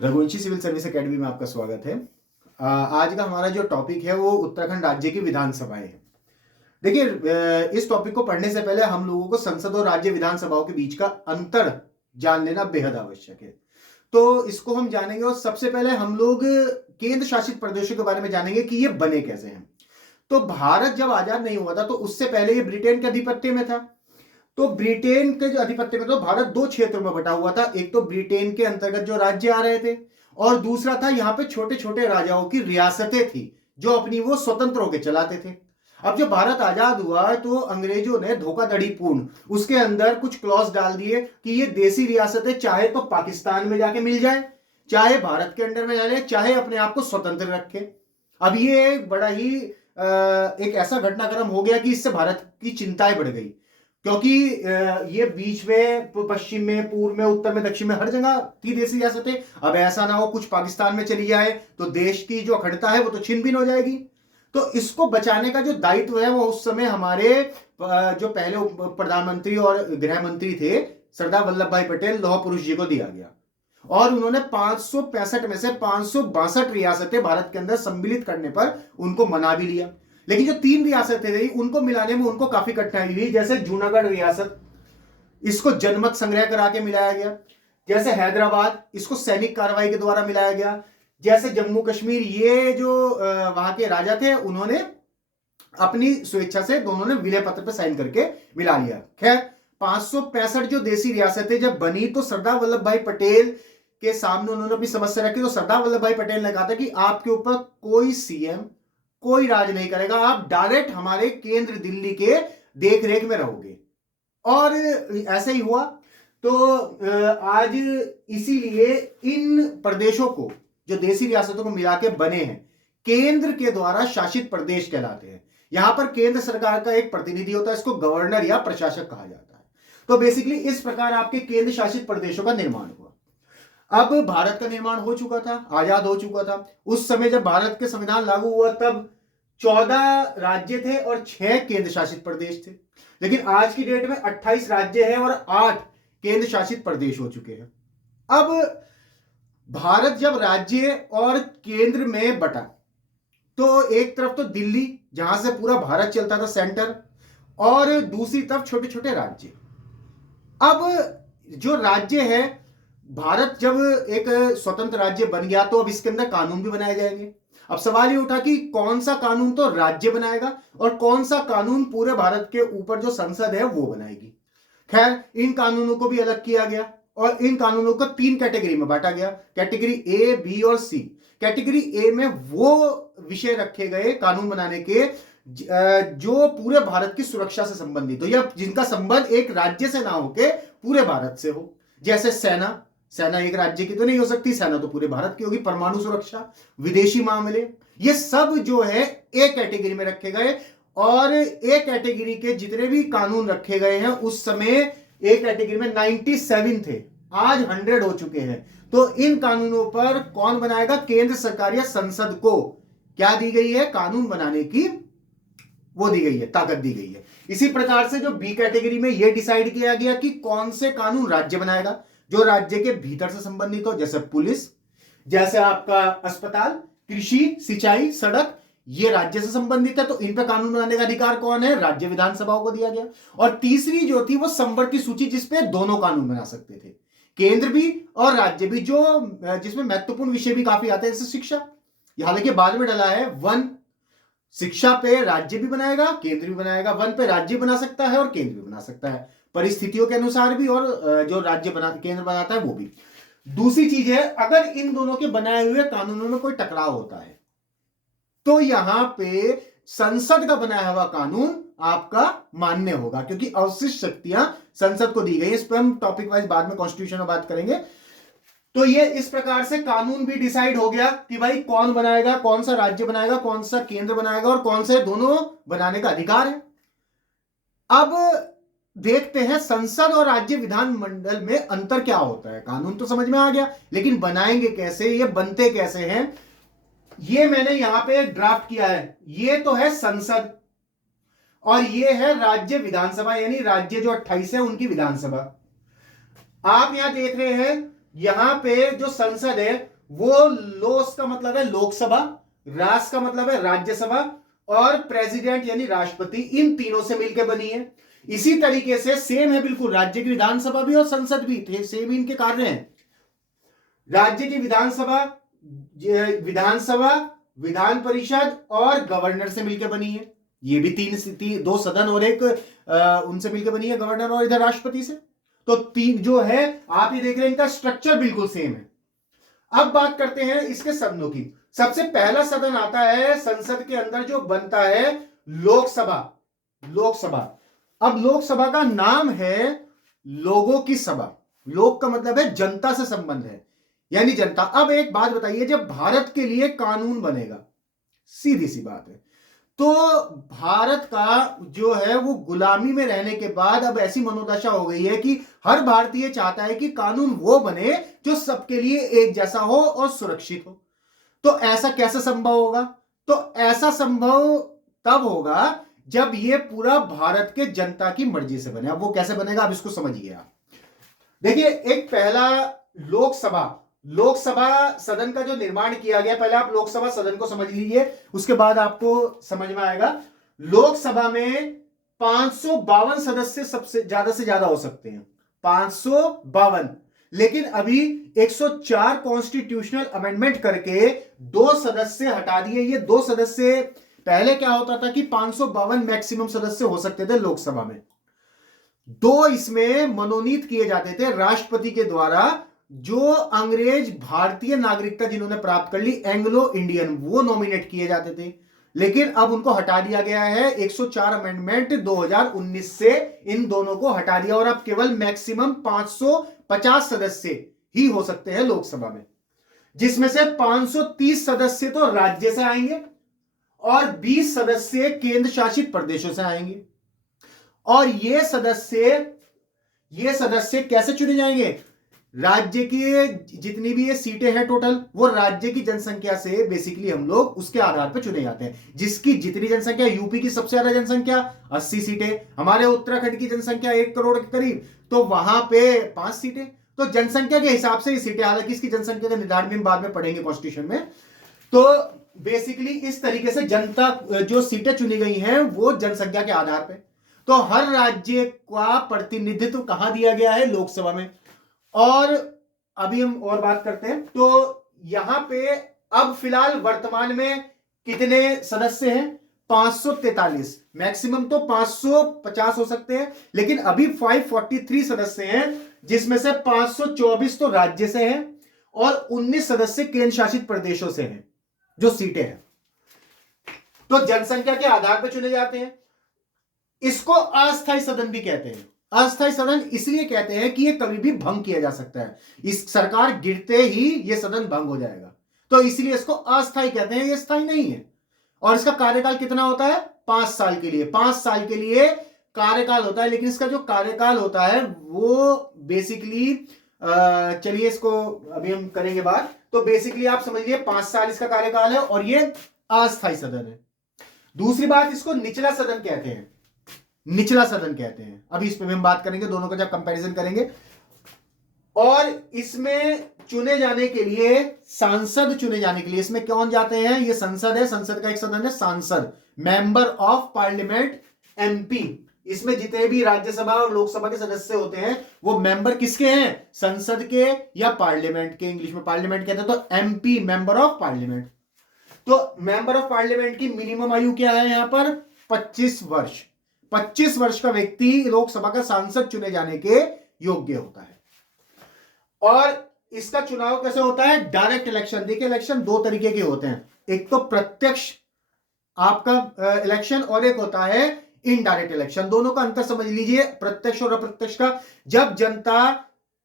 Raghuvanshi civil service academy में आपका स्वागत है। आज का हमारा जो टॉपिक है वो उत्तराखंड राज्य की विधानसभाएं है। देखिए, इस टॉपिक को पढ़ने से पहले हम लोगों को संसद और राज्य विधानसभाओं के बीच का अंतर जान लेना बेहद आवश्यक है। तो इसको हम जानेंगे और सबसे पहले हम लोग केंद्र शासित प्रदेशों के बारे में जानेंगे कि ये बने कैसे हैं। तो भारत जब आजाद नहीं हुआ था तो उससे पहले ये ब्रिटेन के आधिपत्य में था। तो ब्रिटेन के जो आधिपत्य में, तो भारत दो क्षेत्रों में बटा हुआ था। एक तो ब्रिटेन के अंतर्गत जो राज्य आ रहे थे और दूसरा था यहाँ पे छोटे छोटे राजाओं की रियासतें थी जो अपनी वो स्वतंत्र होकर चलाते थे। अब जब भारत आजाद हुआ तो अंग्रेजों ने धोखाधड़ी पूर्ण उसके अंदर कुछ क्लॉज डाल दिए कि ये देसी रियासतें चाहे तो पाकिस्तान में जाके मिल जाए, चाहे भारत के अंडर में जाए, चाहे अपने आप को स्वतंत्र रखे। अब ये बड़ा ही एक ऐसा घटनाक्रम हो गया कि इससे भारत की चिंताएं बढ़ गई, क्योंकि ये बीच में, पश्चिम में, पूर्व में, उत्तर में, दक्षिण में हर जगह थी देसी रियासतें। अब ऐसा ना हो कुछ पाकिस्तान में चली जाए तो देश की जो अखंडता है वो तो छिन भिन हो जाएगी। तो इसको बचाने का जो दायित्व है वो उस समय हमारे जो पहले प्रधानमंत्री और गृह मंत्री थे सरदार वल्लभ भाई पटेल लौह पुरुष जी को दिया गया और उन्होंने 565 में से 562 रियासतें भारत के अंदर सम्मिलित करने पर उनको मना भी लिया। लेकिन जो 3 रियासतें थी उनको मिलाने में उनको काफी कठिनाई हुई। जैसे जूनागढ़ रियासत, इसको जनमत संग्रह करा के मिलाया गया। जैसे हैदराबाद, इसको सैनिक कार्रवाई के द्वारा मिलाया गया। जैसे जम्मू कश्मीर, ये जो वहां के राजा थे उन्होंने अपनी स्वेच्छा से दोनों ने विलय पत्र पर साइन करके मिला लिया। खैर, 565 जो देसी रियासतें जब बनी तो सरदार वल्लभ भाई पटेल के सामने उन्होंने अपनी समस्या रखी। तो सरदार वल्लभ भाई पटेल ने कहा था कि आपके ऊपर कोई सीएम, कोई राज नहीं करेगा, आप डायरेक्ट हमारे केंद्र दिल्ली के देखरेख में रहोगे। और ऐसे ही हुआ। तो आज इसीलिए इन प्रदेशों को, जो देसी रियासतों को मिला के बने हैं, केंद्र के द्वारा शासित प्रदेश कहलाते हैं। यहां पर केंद्र सरकार का एक प्रतिनिधि होता है, इसको गवर्नर या प्रशासक कहा जाता है। तो बेसिकली इस प्रकार आपके केंद्र शासित प्रदेशों का निर्माण हुआ। अब भारत का निर्माण हो चुका था, आजाद हो चुका था। उस समय जब भारत के संविधान लागू हुआ तब 14 राज्य थे और 6 केंद्र शासित प्रदेश थे। लेकिन आज की डेट में 28 राज्य हैं और 8 केंद्र शासित प्रदेश हो चुके हैं। अब भारत जब राज्य और केंद्र में बटा तो एक तरफ तो दिल्ली, जहां से पूरा भारत चलता था, सेंटर, और दूसरी तरफ छोटे छोटे राज्य। अब जो राज्य है, भारत जब एक स्वतंत्र राज्य बन गया तो अब इसके अंदर कानून भी बनाए जाएंगे। अब सवाल ये उठा कि कौन सा कानून तो राज्य बनाएगा और कौन सा कानून पूरे भारत के ऊपर जो संसद है वो बनाएगी। खैर, इन कानूनों को भी अलग किया गया और इन कानूनों को 3 कैटेगरी में बांटा गया, कैटेगरी ए, बी और सी। कैटेगरी ए में वो विषय रखे गए कानून बनाने के जो पूरे भारत की सुरक्षा से संबंधित हो या जिनका संबंध एक राज्य से ना होके पूरे भारत से हो। जैसे सेना, सेना एक राज्य की तो नहीं हो सकती, सेना तो पूरे भारत की होगी। परमाणु सुरक्षा, विदेशी मामले, ये सब जो है एक कैटेगरी में रखे गए। और एक कैटेगरी के जितने भी कानून रखे गए हैं उस समय एक कैटेगरी में 97 थे, आज 100 हो चुके हैं। तो इन कानूनों पर कौन बनाएगा? केंद्र सरकार या संसद को क्या दी गई है? कानून बनाने की वो दी गई है, ताकत दी गई है। इसी प्रकार से जो बी कैटेगरी में यह डिसाइड किया गया कि कौन से कानून राज्य बनाएगा, जो राज्य के भीतर से संबंधित हो, जैसे पुलिस, जैसे आपका अस्पताल, कृषि, सिंचाई, सड़क, ये राज्य से संबंधित है। तो इन पर कानून बनाने का अधिकार कौन है? राज्य विधानसभाओं को दिया गया। और तीसरी जो थी वो संवर्ग की सूची, जिसपे दोनों कानून बना सकते थे, केंद्र भी और राज्य भी, जो जिसमें महत्वपूर्ण विषय भी काफी आते हैं, जैसे शिक्षा। हालांकि बाद में डला है वन, शिक्षा पे राज्य भी बनाएगा, केंद्र भी बनाएगा। वन पे राज्य बना सकता है और केंद्र भी बना सकता है, परिस्थितियों के अनुसार भी, और जो राज्य केंद्र बनाता है वो भी। दूसरी चीज है, अगर इन दोनों के बनाए हुए कानूनों में कोई टकराव होता है तो यहां पे संसद का बनाया हुआ कानून आपका मान्य होगा, क्योंकि अवशिष्ट शक्तियां संसद को दी गई। इस पर हम टॉपिक वाइज बाद में कॉन्स्टिट्यूशन में बात करेंगे। तो ये इस प्रकार से कानून भी डिसाइड हो गया कि भाई कौन बनाएगा, कौन सा राज्य बनाएगा, कौन सा केंद्र बनाएगा और कौन से दोनों बनाने का अधिकार है। अब देखते हैं संसद और राज्य विधानमंडल में अंतर क्या होता है। कानून तो समझ में आ गया, लेकिन बनाएंगे कैसे, ये बनते कैसे हैं, ये मैंने यहां पे ड्राफ्ट किया है। ये तो है संसद और ये है राज्य विधानसभा, यानी राज्य जो 28 है उनकी विधानसभा। आप यहां देख रहे हैं यहां पे जो संसद है वो लोस का मतलब है लोकसभा, रास का मतलब है राज्यसभा, और प्रेसिडेंट यानी राष्ट्रपति, इन तीनों से मिलकर बनी है। इसी तरीके से सेम है बिल्कुल, राज्य की विधानसभा भी और संसद भी थे, सेम इनके कार्य हैं। राज्य की विधानसभा, विधानसभा, विधान परिषद और गवर्नर से मिलकर बनी है। ये भी दो सदन और एक उनसे मिलकर बनी है, गवर्नर और इधर राष्ट्रपति से। तो तीन जो है, आप ये देख रहे हैं, इनका स्ट्रक्चर बिल्कुल सेम है। अब बात करते हैं इसके सदनों की। सबसे पहला सदन आता है संसद के अंदर जो बनता है, लोकसभा। लोकसभा, अब लोकसभा का नाम है लोगों की सभा। लोक का मतलब है जनता से संबंध है, यानी जनता। अब एक बात बताइए, जब भारत के लिए कानून बनेगा, सीधी सी बात है, तो भारत का जो है वो गुलामी में रहने के बाद अब ऐसी मनोदशा हो गई है कि हर भारतीय चाहता है कि कानून वो बने जो सबके लिए एक जैसा हो और सुरक्षित हो। तो ऐसा कैसे संभव होगा? तो ऐसा संभव तब होगा जब ये पूरा भारत के जनता की मर्जी से बने। अब वो कैसे बनेगा, अब इसको समझिए आप। देखिए, एक पहला लोकसभा, लोकसभा सदन का जो निर्माण किया गया, पहले आप लोकसभा सदन को समझ लीजिए, उसके बाद आपको समझ में आएगा। लोकसभा में 552 सदस्य सबसे ज्यादा से ज्यादा हो सकते हैं, 552। लेकिन अभी 104 कॉन्स्टिट्यूशनल अमेंडमेंट करके 2 सदस्य हटा दिए। ये 2 सदस्य, पहले क्या होता था कि 552 मैक्सिमम सदस्य हो सकते थे लोकसभा में। 2 इसमें मनोनीत किए जाते थे राष्ट्रपति के द्वारा, जो अंग्रेज भारतीय नागरिकता जिन्होंने प्राप्त कर ली, एंग्लो इंडियन, वो नॉमिनेट किए जाते थे। लेकिन अब उनको हटा दिया गया है, 104 अमेंडमेंट 2019 से इन दोनों को हटा दिया, और अब केवल मैक्सिमम 550 सदस्य ही हो सकते हैं लोकसभा में, जिसमें से 530 सदस्य तो राज्य से आएंगे और 20 सदस्य केंद्र शासित प्रदेशों से आएंगे। और ये सदस्य कैसे चुने जाएंगे? राज्य की जितनी भी ये सीटें हैं टोटल, वो राज्य की जनसंख्या से बेसिकली हम लोग उसके आधार पर चुने जाते हैं। जिसकी जितनी जनसंख्या, यूपी की सबसे ज्यादा जनसंख्या 80 सीटें, हमारे उत्तराखंड की जनसंख्या 1 करोड़ के करीब, तो वहां पे 5 सीटें। तो जनसंख्या के हिसाब से ये सीटें, हालांकि इसकी जनसंख्या का निर्धारण भी हम बाद में पढ़ेंगे कॉन्स्टिट्यूशन में। तो बेसिकली इस तरीके से जनता जो सीटें चुनी गई हैं वो जनसंख्या के आधार पर। तो हर राज्य का प्रतिनिधित्व कहां दिया गया है? लोकसभा में। और अभी हम और बात करते हैं, तो यहां पे अब फिलहाल वर्तमान में कितने सदस्य हैं? 543। मैक्सिमम तो 550 हो सकते हैं, लेकिन अभी 543 सदस्य हैं, जिसमें से 524 तो राज्य से हैं और 19 सदस्य केंद्र शासित प्रदेशों से हैं, जो सीटें हैं। तो जनसंख्या के आधार पर चुने जाते हैं। इसको अस्थायी सदन भी कहते हैं। अस्थायी सदन इसलिए कहते हैं कि यह कभी भी भंग किया जा सकता है, इस सरकार गिरते ही यह सदन भंग हो जाएगा, तो इसलिए इसको अस्थायी कहते हैं, यह स्थायी नहीं है। और इसका कार्यकाल कितना होता है? 5 साल के लिए, 5 साल के लिए कार्यकाल होता है। लेकिन इसका जो कार्यकाल होता है वो बेसिकली, चलिए इसको अभी हम करेंगे बात। तो बेसिकली आप समझिए 5 साल इसका कार्यकाल है और यह अस्थायी सदन है। दूसरी बात, इसको निचला सदन कहते हैं, निचला सदन कहते हैं। अभी इस पे भी हम बात करेंगे, दोनों का जब कंपैरिजन करेंगे। और इसमें चुने जाने के लिए, सांसद चुने जाने के लिए इसमें कौन जाते हैं? ये संसद है, संसद का एक सदन है सांसद, मेंबर ऑफ पार्लियामेंट, एमपी। इसमें जितने भी राज्यसभा और लोकसभा के सदस्य होते हैं वो मेंबर किसके हैं? संसद के या पार्लियामेंट के। इंग्लिश में पार्लियामेंट कहते हैं, तो एमपी, मेंबर ऑफ पार्लियामेंट। तो मेंबर ऑफ पार्लियामेंट की मिनिमम आयु क्या है यहां पर? 25 वर्ष। 25 वर्ष का व्यक्ति लोकसभा का सांसद चुने जाने के योग्य होता है। और इसका चुनाव कैसे होता है? Direct election. देखिए, इलेक्शन 2 तरीके के होते हैं, एक तो प्रत्यक्ष आपका इलेक्शन और एक होता है इनडायरेक्ट इलेक्शन। दोनों का अंतर समझ लीजिए, प्रत्यक्ष और अप्रत्यक्ष का। जब जनता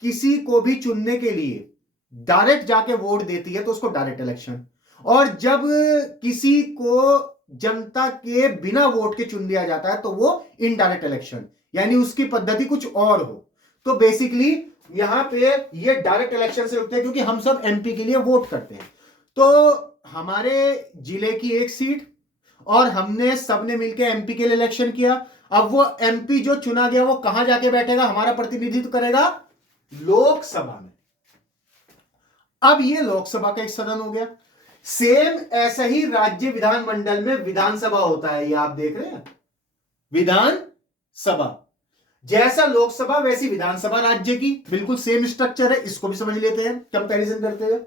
किसी को भी चुनने के लिए डायरेक्ट जाके वोट देती है तो उसको डायरेक्ट इलेक्शन, और जब किसी को जनता के बिना वोट के चुन लिया जाता है तो वो इनडायरेक्ट इलेक्शन, यानी उसकी पद्धति कुछ और हो। तो बेसिकली यहां पे ये डायरेक्ट इलेक्शन से उठते हैं, क्योंकि हम सब एमपी के लिए वोट करते हैं। तो हमारे जिले की एक सीट और हमने सबने मिलकर एमपी के लिए इलेक्शन किया। अब वो एमपी जो चुना गया वो कहां जाके बैठेगा, हमारा प्रतिनिधित्व करेगा? लोकसभा में। अब ये लोकसभा का एक सदन हो गया। सेम ऐसा ही राज्य विधानमंडल में विधानसभा होता है, ये आप देख रहे हैं, विधानसभा जैसा लोकसभा वैसी विधानसभा राज्य की, बिल्कुल सेम स्ट्रक्चर है। इसको भी समझ लेते हैं कंपैरिजन करते हुए।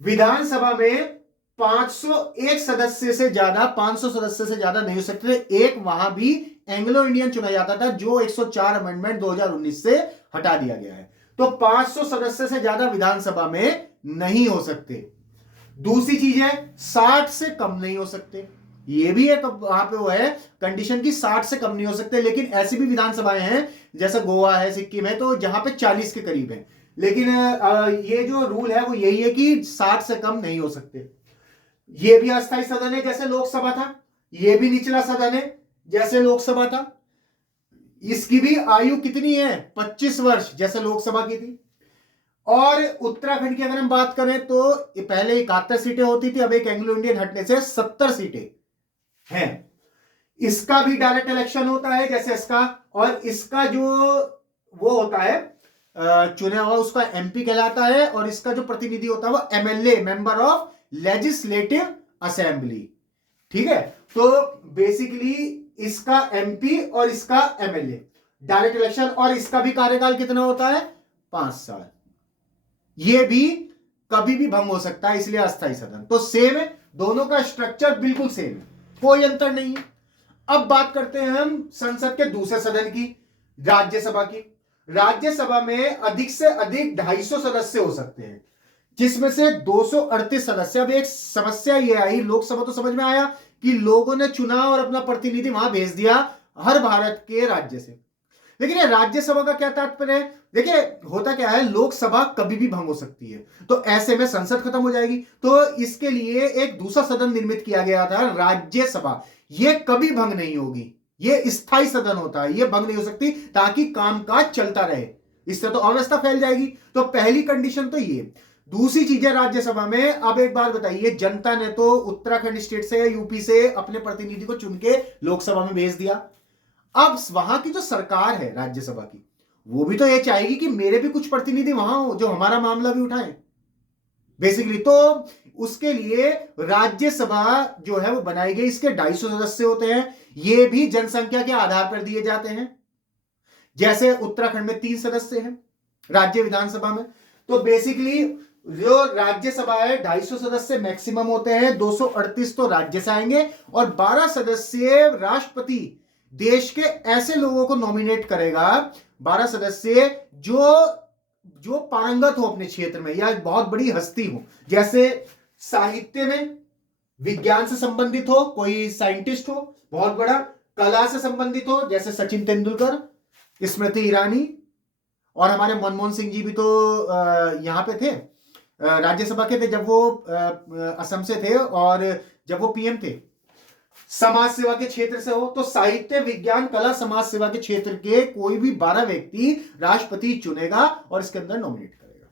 विधानसभा में 501 सदस्य से ज्यादा, 500 सदस्य से ज्यादा नहीं हो सकते। एक वहां भी एंग्लो इंडियन चुना जाता था, जो 104 अमेंडमेंट 2019 से हटा दिया गया है। तो 500 सदस्य से ज्यादा विधानसभा में नहीं हो सकते। दूसरी चीज है 60 से कम नहीं हो सकते। ये भी एक वहां पे वो है कंडीशन की 60 से कम नहीं हो सकते। लेकिन ऐसी भी विधानसभाएं हैं जैसे गोवा है, सिक्किम है, तो जहां पे 40 के करीब है। लेकिन ये जो रूल है वो यही है कि 60 से कम नहीं हो सकते। ये भी अस्थायी सदन है जैसे लोकसभा था, ये भी निचला सदन है जैसे लोकसभा था। इसकी भी आयु कितनी है? 25 वर्ष जैसे लोकसभा की थी। और उत्तराखंड की अगर हम बात करें तो पहले 71 सीटें होती थी, अब एक एंग्लो इंडियन हटने से 70 सीटें हैं। इसका भी डायरेक्ट इलेक्शन होता है जैसे इसका, और इसका जो वो होता है चुना हुआ उसका एमपी कहलाता है, और इसका जो प्रतिनिधि होता है वो MLA, member of legislative assembly. ठीक है, तो बेसिकली इसका एमपी और इसका एमएलए डायरेक्ट इलेक्शन, और इसका भी कार्यकाल कितना होता है? 5 साल। ये भी कभी भी भंग हो सकता है, इसलिए अस्थायी सदन। तो सेम है, दोनों का स्ट्रक्चर बिल्कुल सेम है, कोई अंतर नहीं है। अब बात करते हैं हम संसद के दूसरे सदन की, राज्यसभा की। राज्यसभा में अधिक से अधिक 250 सदस्य हो सकते हैं, जिसमें से 238 सदस्य। अब एक समस्या ये आई, लोकसभा तो समझ में आया कि लोगों ने चुना और अपना प्रतिनिधि वहां भेज दिया हर भारत के राज्य से। लेकिन ये राज्यसभा का क्या तात्पर्य है? देखिए होता क्या है, लोकसभा कभी भी भंग हो सकती है, तो ऐसे में संसद खत्म हो जाएगी। तो इसके लिए एक दूसरा सदन निर्मित किया गया था, राज्यसभा। ये कभी भंग नहीं होगी, ये स्थायी सदन होता है, ये भंग नहीं हो सकती, ताकि कामकाज चलता रहे। इससे तो अव्यवस्था फैल जाएगी। तो पहली कंडीशन तो ये। दूसरी चीज है राज्यसभा में, अब एक बात बताइए, जनता ने तो उत्तराखंड स्टेट से, यूपी से अपने प्रतिनिधि को चुन के लोकसभा में भेज दिया। अब वहां की जो सरकार है राज्यसभा की, वो भी तो ये चाहेगी कि मेरे भी कुछ प्रतिनिधि वहां हो जो हमारा मामला भी उठाएं बेसिकली। तो उसके लिए राज्यसभा जो है वो बनाई गई। इसके 250 सदस्य होते हैं, ये भी जनसंख्या के आधार पर दिए जाते हैं। जैसे उत्तराखंड में 3 सदस्य हैं राज्य विधानसभा में। तो बेसिकली जो राज्यसभा है 250 सदस्य मैक्सिमम होते हैं, 238 तो राज्य से आएंगे, और 12 सदस्य राष्ट्रपति देश के ऐसे लोगों को नॉमिनेट करेगा, 12 सदस्य जो पारंगत हो अपने क्षेत्र में, या बहुत बड़ी हस्ती हो, जैसे साहित्य में, विज्ञान से संबंधित हो, कोई साइंटिस्ट हो बहुत बड़ा, कला से संबंधित हो जैसे सचिन तेंदुलकर, स्मृति ईरानी, और हमारे मनमोहन सिंह जी भी तो यहां पे थे, राज्यसभा के थे जब वो असम से थे, और जब वो पीएम थे। समाज सेवा के क्षेत्र से हो तो साहित्य, विज्ञान, कला, समाज सेवा के क्षेत्र के कोई भी 12 व्यक्ति राष्ट्रपति चुनेगा और इसके अंदर नॉमिनेट करेगा।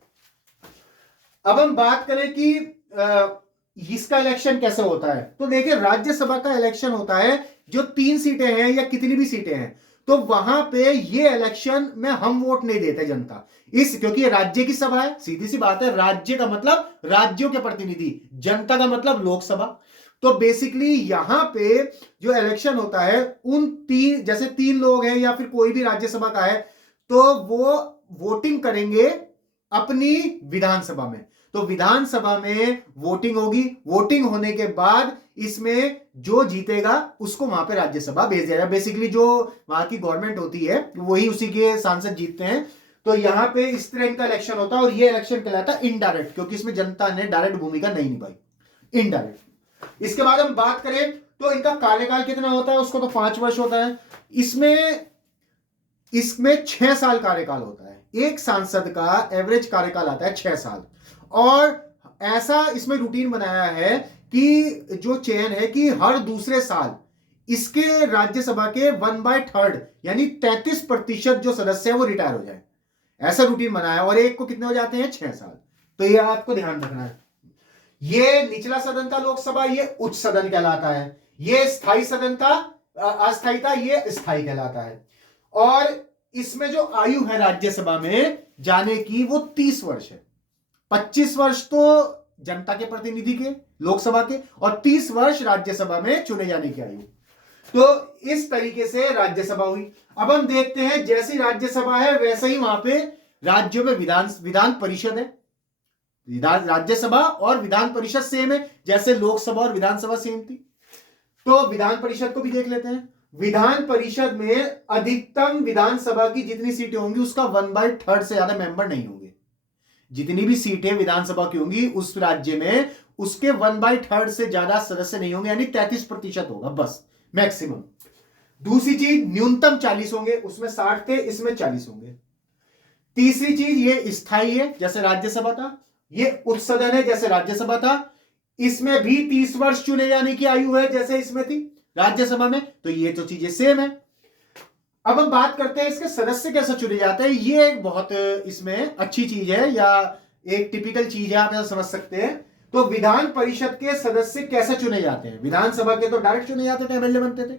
अब हम बात करें कि इसका इलेक्शन कैसे होता है, तो देखिए राज्यसभा का इलेक्शन होता है, जो 3 सीटें हैं या कितनी भी सीटें हैं, तो वहां पे ये इलेक्शन में हम वोट नहीं देते जनता, क्योंकि ये राज्य की सभा है। सीधी सी बात है, राज्य का मतलब राज्यों के प्रतिनिधि, जनता का मतलब लोकसभा। तो बेसिकली यहां पे जो इलेक्शन होता है, उन 3, जैसे 3 लोग हैं या फिर कोई भी राज्यसभा का है, तो वो वोटिंग करेंगे अपनी विधानसभा में। तो विधानसभा में वोटिंग होगी, वोटिंग होने के बाद इसमें जो जीतेगा उसको वहां पे राज्यसभा भेज दिया जाएगा। बेसिकली जो वहां की गवर्नमेंट होती है वही उसी के सांसद जीतते हैं। तो यहां पे इस तरह का इलेक्शन होता है, और ये इलेक्शन कहलाता है इनडायरेक्ट, क्योंकि इसमें जनता ने डायरेक्ट भूमिका नहीं निभाई, इनडायरेक्ट। इसके बाद हम बात करें तो इनका कार्यकाल कितना होता है, उसको तो 5 वर्ष होता है। इसमें 6 साल कार्यकाल होता है। एक सांसद का एवरेज कार्यकाल आता है 6 साल। और ऐसा इसमें रूटीन बनाया है कि जो चयन है कि हर दूसरे साल इसके राज्यसभा के 1/3 यानी 33% जो सदस्य है वो रिटायर हो जाए, ऐसा रूटीन बनाया है। और एक को कितने हो जाते हैं? 6 साल। तो ये आपको ध्यान रखना है। ये निचला सदन था लोकसभा, ये उच्च सदन कहलाता है। ये स्थायी सदन था, अस्थायी था, ये स्थायी कहलाता है। और इसमें जो आयु है राज्यसभा में जाने की वो 30 वर्ष है। 25 वर्ष तो जनता के प्रतिनिधि के, लोकसभा के, और 30 वर्ष राज्यसभा में चुने जाने की आयु। तो इस तरीके से राज्यसभा हुई। अब हम देखते हैं जैसी राज्यसभा है वैसे ही वहां पे राज्यों में विधान परिषद है। राज्यसभा और विधान परिषद सेम है, जैसे लोकसभा और विधानसभा सेम थी। तो विधान परिषद को भी देख लेते हैं। विधान परिषद में अधिकतम विधानसभा की जितनी सीटें होंगी उसका 1/3 से ज्यादा मेंबर नहीं होंगे। जितनी भी सीटें विधानसभा की होंगी उस राज्य में उसके 1/3 से ज्यादा सदस्य नहीं होंगे, यानी 33% होगा बस मैक्सिमम। दूसरी चीज, न्यूनतम 40 होंगे, उसमें 60 थे, इसमें 40 होंगे। तीसरी चीज, ये स्थायी है जैसे राज्यसभा था, ये उत्सदन है जैसे राज्यसभा था, इसमें भी 30 वर्ष चुने जाने की आयु है जैसे इसमें थी राज्यसभा में। तो ये तो चीजें सेम है। अब हम बात करते हैं इसके सदस्य कैसे चुने जाते हैं। ये एक बहुत इसमें अच्छी चीज है या एक टिपिकल चीज है, आप ऐसा समझ सकते हैं। तो विधान परिषद के सदस्य कैसे चुने जाते हैं? विधानसभा के तो डायरेक्ट चुने जाते थे, एमएलए बनते थे,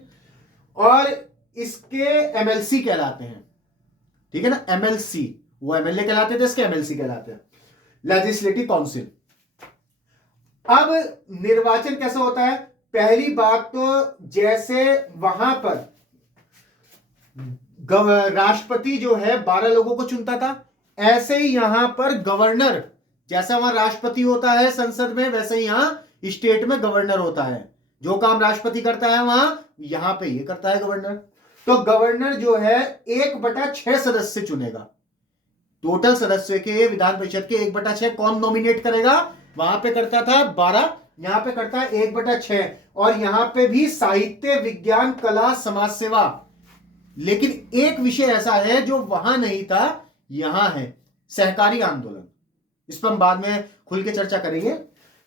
और इसके एमएलसी कहलाते हैं, ठीक है ना, एमएलसी। वो एमएलए कहलाते थे, इसके एमएलसी कहलाते हैं, लेजिस्लेटिव काउंसिल। अब निर्वाचन कैसा होता है? पहली बात तो जैसे वहां पर राष्ट्रपति जो है 12 लोगों को चुनता था, ऐसे ही यहां पर गवर्नर, जैसा वहां राष्ट्रपति होता है संसद में, वैसे ही यहां स्टेट में गवर्नर होता है। जो काम राष्ट्रपति करता है वहां यहां पे ये करता है गवर्नर। तो गवर्नर जो है 1/6 सदस्य चुनेगा। टोटल सदस्य के विधान परिषद के 1/6 कौन नॉमिनेट करेगा? वहां पे करता था 12, यहां पे करता है 1/6। और यहां पे भी साहित्य, विज्ञान, कला, समाज सेवा। लेकिन एक विषय ऐसा है जो वहां नहीं था, यहां है, सहकारी आंदोलन। इस पर हम बाद में खुल के चर्चा करेंगे।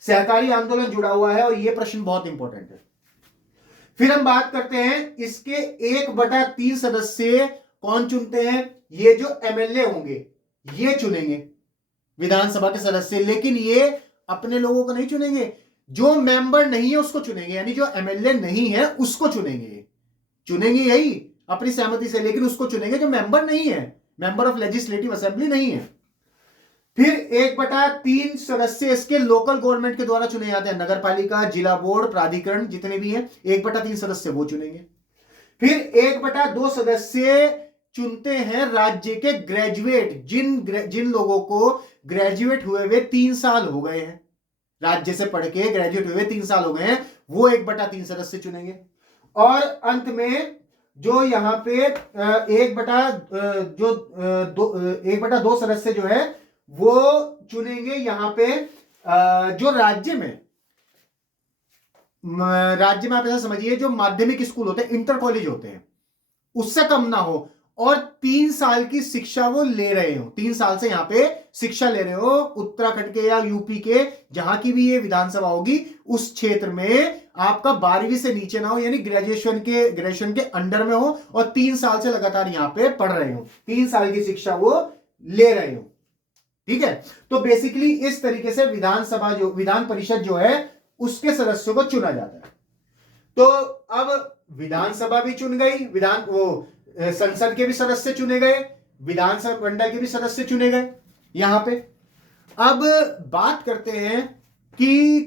सहकारी आंदोलन जुड़ा हुआ है और यह प्रश्न बहुत इंपॉर्टेंट है। फिर हम बात करते हैं इसके 1/3 सदस्य कौन चुनते हैं? ये जो एमएलए होंगे ये चुनेंगे विधानसभा के सदस्य, लेकिन ये अपने लोगों को नहीं चुनेंगे, जो मेंबर नहीं है उसको चुनेंगे, यानी जो एमएलए नहीं है उसको चुनेंगे यही अपनी सहमति से, लेकिन उसको चुनेंगे जो मेंबर नहीं है, मेंबर ऑफ लेजिस्लेटिव असेंबली नहीं है। फिर 1/3 सदस्य इसके लोकल गवर्नमेंट के द्वारा चुने जाते हैं, नगर पालिका, जिला बोर्ड, प्राधिकरण जितने भी हैं, 1/3 सदस्य वो चुनेंगे। फिर 1/2 सदस्य चुनते हैं राज्य के ग्रेजुएट, जिन लोगों को ग्रेजुएट हुए हुए 3 साल हो गए हैं, राज्य से पढ़ के ग्रेजुएट हुए 3 साल हो गए हैं, वो 1/3 सदस्य चुनेंगे। और अंत में जो यहां पे 1/2 सदस्य जो है वो चुनेंगे यहां पे जो राज्य में आप ऐसा समझिए, जो माध्यमिक स्कूल होते हैं, इंटर कॉलेज होते हैं, उससे कम ना हो, और 3 साल की शिक्षा वो ले रहे हो, 3 साल से यहां पे शिक्षा ले रहे हो, उत्तराखंड के या यूपी के जहां की भी ये विधानसभा होगी उस क्षेत्र में आपका 12वीं से नीचे ना हो, यानी ग्रेजुएशन के अंडर में हो, और 3 साल से लगातार यहां पे पढ़ रहे हो, 3 साल की शिक्षा वो ले रहे हो, ठीक है। तो बेसिकली इस तरीके से विधान परिषद जो है उसके सदस्यों को चुना जाता है। तो अब विधानसभा भी चुन गई, संसद के भी सदस्य चुने गए, विधानसभा मंडल के भी सदस्य चुने गए यहां पे। अब बात करते हैं कि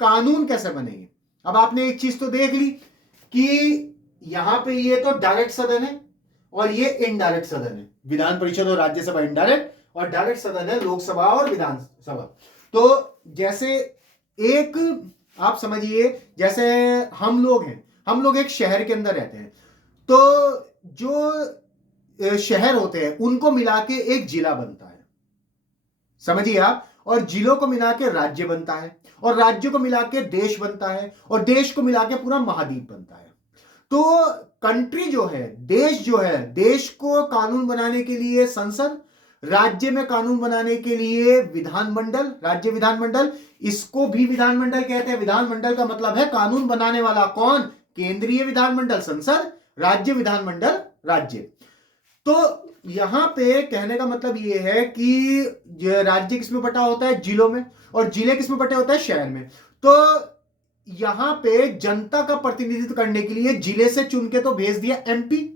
कानून कैसे बनेंगे। अब आपने एक चीज तो देख ली कि यहां पे ये तो डायरेक्ट सदन है और ये इनडायरेक्ट सदन है, विधान परिषद और राज्यसभा इनडायरेक्ट, और डायरेक्ट सदन है लोकसभा और विधानसभा। तो जैसे एक आप समझिए, जैसे हम लोग एक शहर के अंदर रहते हैं, तो जो शहर होते हैं उनको मिला के एक जिला बनता है, समझिए आप, और जिलों को मिला के राज्य बनता है, और राज्य को मिला के देश बनता है, और देश को मिला के पूरा महाद्वीप बनता है। तो कंट्री जो है, देश को कानून बनाने के लिए संसद, राज्य में कानून बनाने के लिए विधानमंडल, राज्य विधानमंडल, इसको भी विधानमंडल कहते हैं। विधानमंडल का मतलब है कानून बनाने वाला कौन? केंद्रीय विधानमंडल संसद, राज्य विधानमंडल राज्य। तो यहां पे कहने का मतलब यह है कि राज्य किसमें बटा होता है? जिलों में, और जिले किसमें बटे होता है? शहर में। तो यहां पे जनता का प्रतिनिधित्व करने के लिए जिले से चुन के तो भेज दिया एमपी,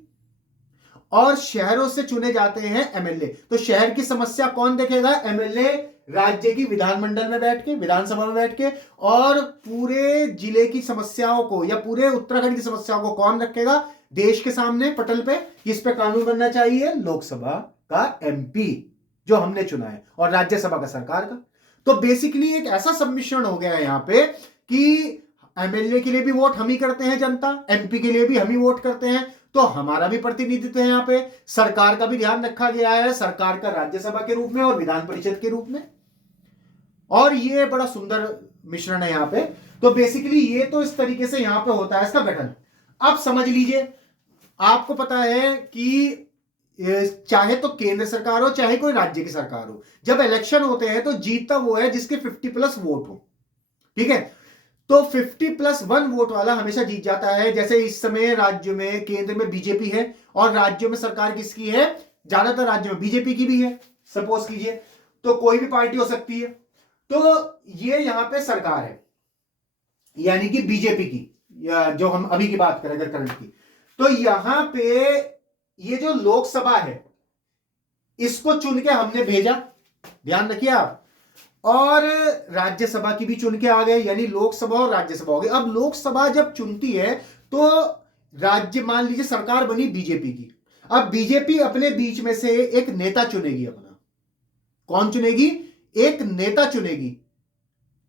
और शहरों से चुने जाते हैं एमएलए। तो शहर की समस्या कौन देखेगा? एमएलए राज्य की विधानमंडल में बैठ के, विधानसभा में बैठ के, और पूरे जिले की समस्याओं को या पूरे उत्तराखंड की समस्याओं को कौन रखेगा देश के सामने पटल पे? इस पे कानून बनना चाहिए लोकसभा का एमपी जो हमने चुना है, और राज्यसभा का सरकार का। तो बेसिकली एक ऐसा सम्मिश्रण हो गया है यहां पे कि एमएलए के लिए भी वोट हम ही करते हैं जनता, एमपी के लिए भी हम ही वोट करते हैं, तो हमारा भी प्रतिनिधित्व है यहां पे। सरकार का भी ध्यान रखा गया है, सरकार का राज्यसभा के रूप में और विधान परिषद के रूप में, और ये बड़ा सुंदर मिश्रण है यहां पे। तो बेसिकली ये तो इस तरीके से यहां पे होता है इसका गठन। अब समझ लीजिए, आपको पता है कि चाहे तो केंद्र सरकार हो चाहे कोई राज्य की सरकार हो, जब इलेक्शन होते हैं तो जीतता वो है जिसके 50+ वोट हो, ठीक है? तो 50+1 वोट वाला हमेशा जीत जाता है। जैसे इस समय राज्य में, केंद्र में बीजेपी है और राज्यों में सरकार किसकी है? ज्यादातर राज्यों में बीजेपी की भी है, सपोज कीजिए, तो कोई भी पार्टी हो सकती है। तो ये यहां पे सरकार है, यानी कि बीजेपी की, या जो हम अभी की बात करें अगर करंट की, तो यहां पे ये जो लोकसभा है इसको चुन के हमने भेजा, ध्यान रखिए आप, और राज्यसभा की भी चुन के आ गए, यानी लोकसभा और राज्यसभा हो गई। अब लोकसभा जब चुनती है तो राज्य, मान लीजिए सरकार बनी बीजेपी की, अब बीजेपी अपने बीच में से एक नेता चुनेगी अपना। कौन चुनेगी? एक नेता चुनेगी,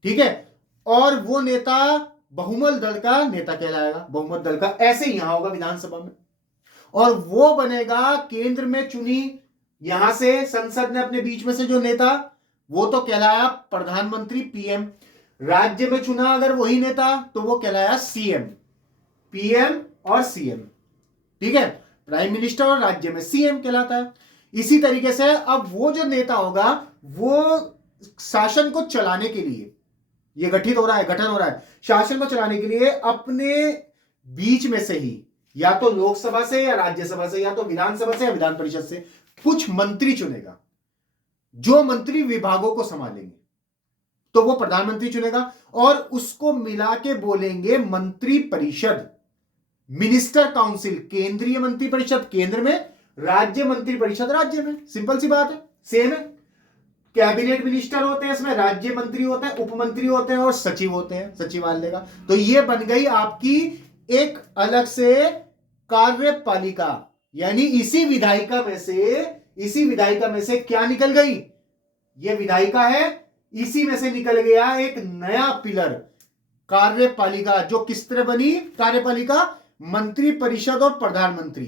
ठीक है? और वो नेता बहुमत दल का नेता कहलाएगा, बहुमत दल का, ऐसे ही यहां होगा विधानसभा में, और वो बनेगा केंद्र में चुनी, यहां से संसद ने अपने बीच में से जो नेता, वो तो कहलाया प्रधानमंत्री, पीएम। राज्य में चुना अगर वही नेता तो वो कहलाया सीएम, पीएम और सीएम, ठीक है? प्राइम मिनिस्टर, और राज्य में सीएम कहलाता है। इसी तरीके से अब वो जो नेता होगा वो शासन को चलाने के लिए, ये गठित हो रहा है, गठन हो रहा है, शासन को चलाने के लिए अपने बीच में से ही, या तो लोकसभा से या राज्यसभा से, या तो विधानसभा से या विधान परिषद से कुछ मंत्री चुनेगा, जो मंत्री विभागों को संभालेंगे, तो वो प्रधानमंत्री चुनेगा, और उसको मिला के बोलेंगे मंत्री परिषद, मिनिस्टर काउंसिल। केंद्रीय मंत्री परिषद केंद्र में, राज्य मंत्री परिषद राज्य में। सिंपल सी बात है, सेम है। कैबिनेट मिनिस्टर होते हैं, इसमें राज्य मंत्री होते हैं, उप मंत्री होते हैं और सचिव होते हैं, सचिवालय का। तो ये बन गई आपकी एक अलग से कार्यपालिका, यानी इसी विधायिका में से क्या निकल गई? ये विधायिका है, इसी में से निकल गया एक नया पिलर, कार्यपालिका। जो किस तरह बनी कार्यपालिका? मंत्री परिषद और प्रधानमंत्री,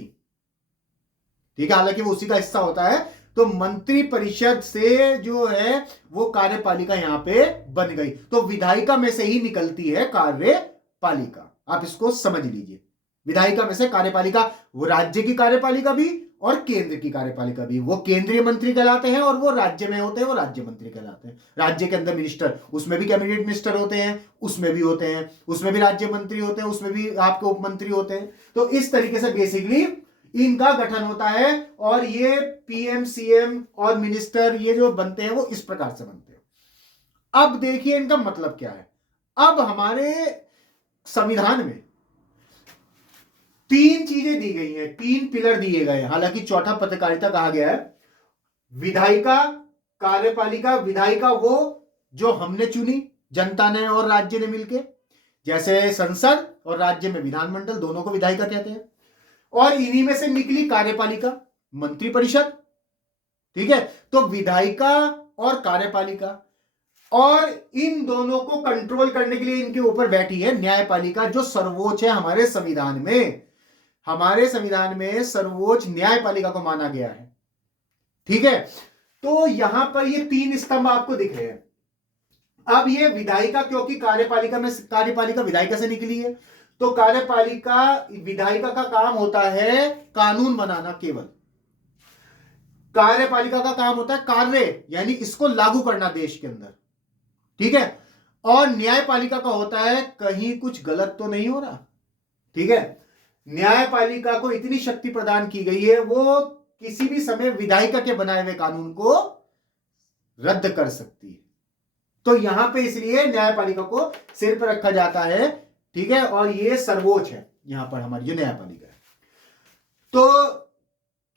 ठीक है? हालांकि वो उसी का हिस्सा होता है। तो मंत्री परिषद से जो है वो कार्यपालिका यहां पे बन गई। तो विधायिका में से ही निकलती है कार्यपालिका, आप इसको समझ लीजिए। विधायिका में से कार्यपालिका, वो राज्य की कार्यपालिका भी और केंद्र की कार्यपालिका भी। वो केंद्रीय मंत्री कहलाते हैं और वो राज्य में होते हैं, वो राज्य मंत्री कहलाते हैं। राज्य के अंदर मिनिस्टर, उसमें भी कैबिनेट मिनिस्टर होते हैं, उसमें भी होते हैं, उसमें भी राज्य मंत्री होते हैं, उसमें भी आपके उप मंत्री होते हैं। तो इस तरीके से बेसिकली इनका गठन होता है, और ये पीएम, सीएम और मिनिस्टर ये जो बनते हैं वो इस प्रकार से बनते हैं। अब देखिए इनका मतलब क्या है। अब हमारे संविधान में 3 चीजें दी गई हैं, 3 पिलर दिए गए हैं। हालांकि चौथा पत्रकारिता कहा गया है। विधायिका, कार्यपालिका। विधायिका वो जो हमने चुनी, जनता ने और राज्य ने मिलके, जैसे संसद और राज्य में विधानमंडल, दोनों को विधायिका कहते हैं। और इन्हीं में से निकली कार्यपालिका, मंत्री परिषद, ठीक है? तो विधायिका और कार्यपालिका, और इन दोनों को कंट्रोल करने के लिए इनके ऊपर बैठी है न्यायपालिका, जो सर्वोच्च है हमारे संविधान में। हमारे संविधान में सर्वोच्च न्यायपालिका को माना गया है, ठीक है? तो यहां पर ये 3 स्तंभ आपको दिख रहे हैं। अब ये विधायिका, क्योंकि कार्यपालिका विधायिका से निकली है, तो कार्यपालिका, विधायिका का काम होता है कानून बनाना केवल। कार्यपालिका का काम होता है कार्य, यानी इसको लागू करना देश के अंदर, ठीक है? और न्यायपालिका का होता है कहीं कुछ गलत तो नहीं हो रहा, ठीक है? न्यायपालिका को इतनी शक्ति प्रदान की गई है, वो किसी भी समय विधायिका के बनाए हुए कानून को रद्द कर सकती है। तो यहां पे इसलिए न्यायपालिका को सिर पर रखा जाता है, ठीक है? और ये सर्वोच्च है यहां पर हमारी जो न्यायपालिका है। तो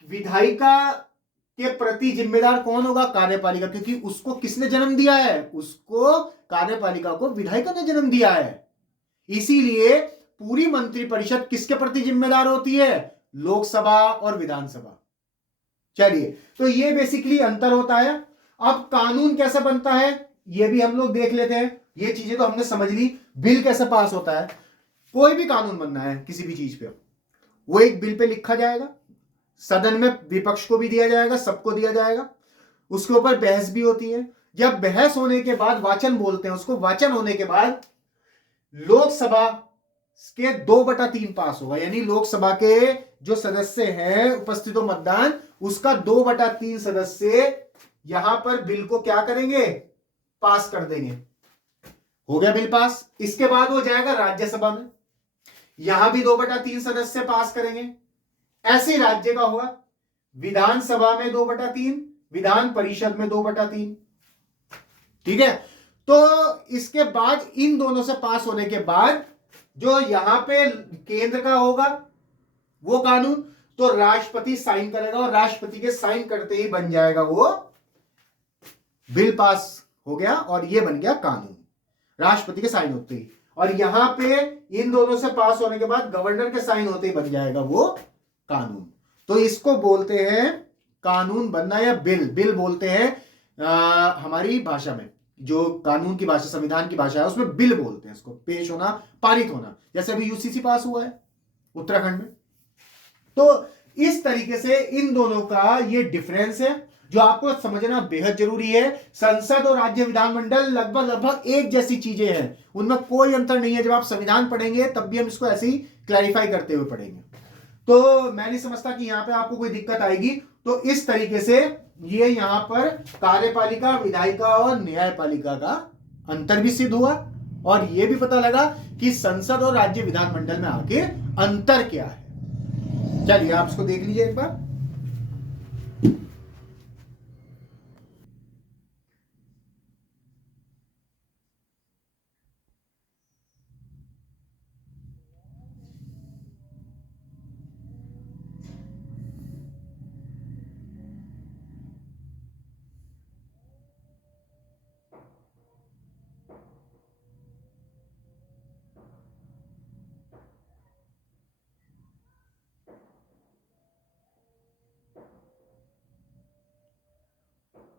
विधायिका के प्रति जिम्मेदार कौन होगा? कार्यपालिका, क्योंकि उसको किसने जन्म दिया है? उसको, कार्यपालिका को विधायिका ने जन्म दिया है। इसीलिए पूरी मंत्रिपरिषद किसके प्रति जिम्मेदार होती है? लोकसभा और विधानसभा। चलिए, तो ये बेसिकली अंतर होता है। अब कानून कैसे बनता है ये भी हम लोग देख लेते हैं। ये चीजें तो हमने समझ ली। बिल कैसे पास होता है? कोई भी कानून बनना है किसी भी चीज पे, वो एक बिल पे लिखा जाएगा, सदन में विपक्ष को भी दिया जाएगा, सबको दिया जाएगा, उसके ऊपर बहस भी होती है। जब बहस होने के बाद वाचन बोलते हैं उसको, वाचन होने के बाद लोकसभा के 2/3 पास होगा, यानी लोकसभा के जो सदस्य हैं उपस्थित हो मतदान, उसका 2/3 सदस्य यहां पर बिल को क्या करेंगे? पास कर देंगे। हो गया बिल पास। इसके बाद वो जाएगा राज्यसभा में, यहां भी 2/3 सदस्य पास करेंगे। ऐसे राज्य का होगा, विधानसभा में 2/3, विधान परिषद में 2/3। ठीक है, तो इसके बाद इन दोनों से पास होने के बाद जो यहां पे केंद्र का होगा वो कानून, तो राष्ट्रपति साइन करेगा और राष्ट्रपति के साइन करते ही बन जाएगा वो बिल पास हो गया और ये बन गया कानून, राष्ट्रपति के साइन होते ही। और यहां पे इन दोनों से पास होने के बाद गवर्नर के साइन होते ही बन जाएगा वो कानून। तो इसको बोलते हैं कानून बनना, या बिल। बिल बोलते हैं हमारी भाषा में, जो कानून की भाषा, संविधान की भाषा है, उसमें बिल बोलते हैं इसको, पेश होना, पारित होना। जैसे अभी यूसीसी पास हुआ है उत्तराखंड में। तो इस तरीके से इन दोनों का ये डिफरेंस है जो आपको समझना बेहद जरूरी है। संसद और राज्य विधानमंडल लगभग एक जैसी चीजें हैं, उनमें कोई अंतर नहीं है। जब आप संविधान पढ़ेंगे तब भी हम इसको ऐसे ही क्लैरिफाई करते हुए पढ़ेंगे। तो मैं नहीं समझता कि यहां पे आपको कोई दिक्कत आएगी। तो इस तरीके से ये यहां पर कार्यपालिका, विधायिका और न्यायपालिका का अंतर भी सिद्ध हुआ और ये भी पता लगा कि संसद और राज्य विधानमंडल में आखिर अंतर क्या है। चलिए आप इसको देख लीजिए एक बार।